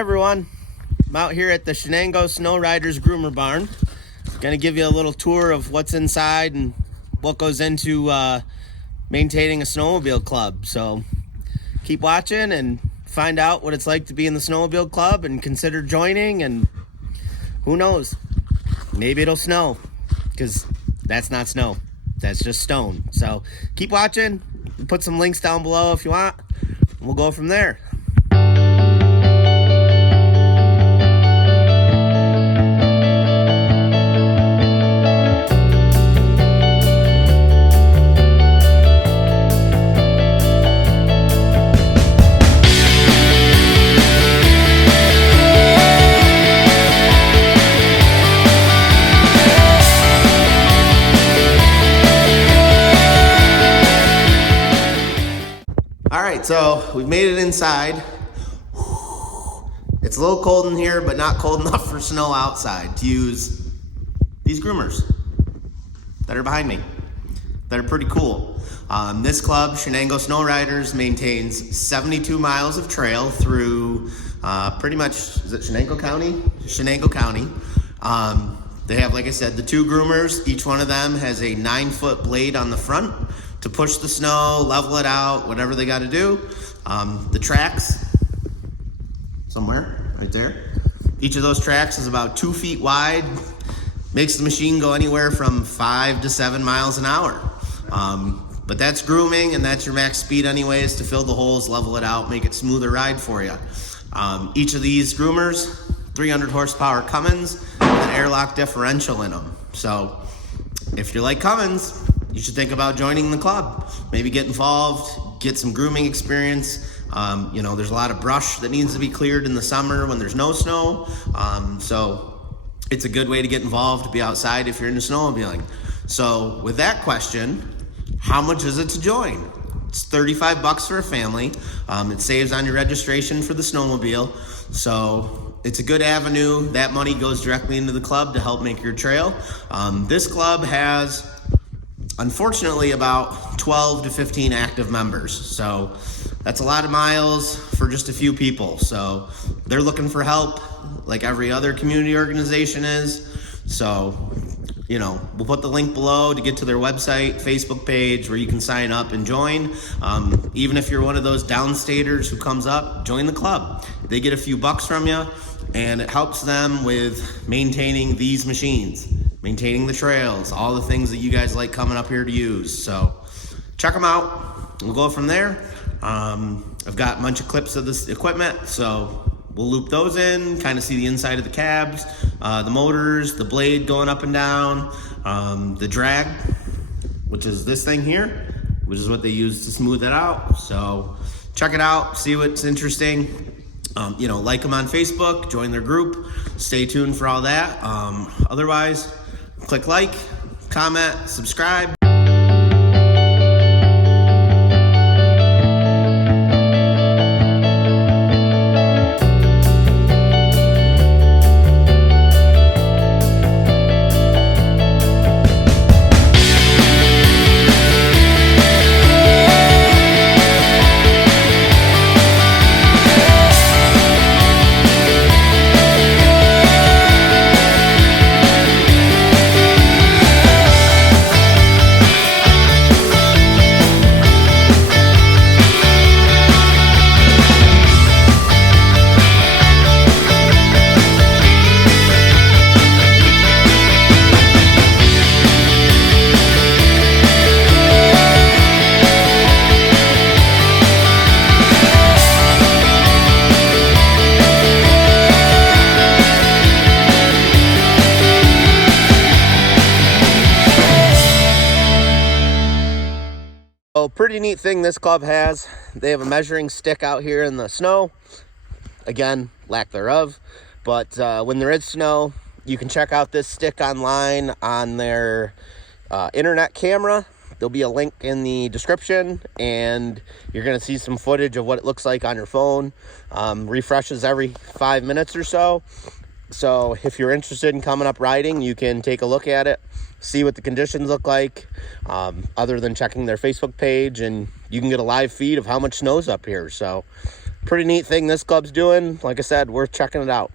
everyone, I'm out here at the Chenango Snow Riders Groomer Barn. Gonna give you a little tour of what's inside and what goes into maintaining a snowmobile club. So keep watching and find out what it's like to be in the snowmobile club and consider joining, and who knows, maybe it'll snow, because that's not snow, that's just stone. So keep watching, put some links down below if you want, and we'll go from there. Alright, so we've made it inside. It's a little cold in here, but not cold enough for snow outside to use these groomers that are behind me. That are pretty cool. This club, Chenango Snow Riders, maintains 72 miles of trail through pretty much, is it Chenango County? Chenango County. They have, like I said, the two groomers. Each one of them has a 9-foot blade on the front to push the snow, level it out, whatever they got to do. The tracks, somewhere right there. Each of those tracks is about 2 feet wide. Makes the machine go anywhere from 5 to 7 miles an hour. But that's grooming, and that's your max speed anyways, to fill the holes, level it out, make it smoother ride for you. Each of these groomers, 300 horsepower Cummins with an airlock differential in them. So if you like Cummins, you should think about joining the club. Maybe get involved, get some grooming experience. You know, there's a lot of brush that needs to be cleared in the summer when there's no snow. So it's a good way to get involved, to be outside if you're into snowmobiling. So with that question, how much is it to join? It's $35 for a family. It saves on your registration for the snowmobile. So it's a good avenue. That money goes directly into the club to help make your trail. This club has, unfortunately, about 12 to 15 active members. So that's a lot of miles for just a few people. So they're looking for help like every other community organization is. So, you know, we'll put the link below to get to their website, Facebook page, where you can sign up and join. Even if you're one of those downstaters who comes up, join the club. They get a few bucks from you, and it helps them with maintaining these machines, maintaining the trails, all the things that you guys like coming up here to use. So check them out. We'll go from there. I've got a bunch of clips of this equipment, so we'll loop those in, kind of see the inside of the cabs, the motors, the blade going up and down, the drag, which is this thing here, which is what they use to smooth it out. So check it out, see what's interesting. You know, like them on Facebook, join their group, stay tuned for all that. Otherwise, click like, comment, subscribe. So pretty neat thing this club has, they have a measuring stick out here in the snow. Again, lack thereof, but when there is snow, you can check out this stick online on their internet camera. There'll be a link in the description, and you're gonna see some footage of what it looks like on your phone. Refreshes every 5 minutes or so. So if you're interested in coming up riding, you can take a look at it, see what the conditions look like, other than checking their Facebook page, and you can get a live feed of how much snow's up here. So pretty neat thing this club's doing. Like I said, worth checking it out.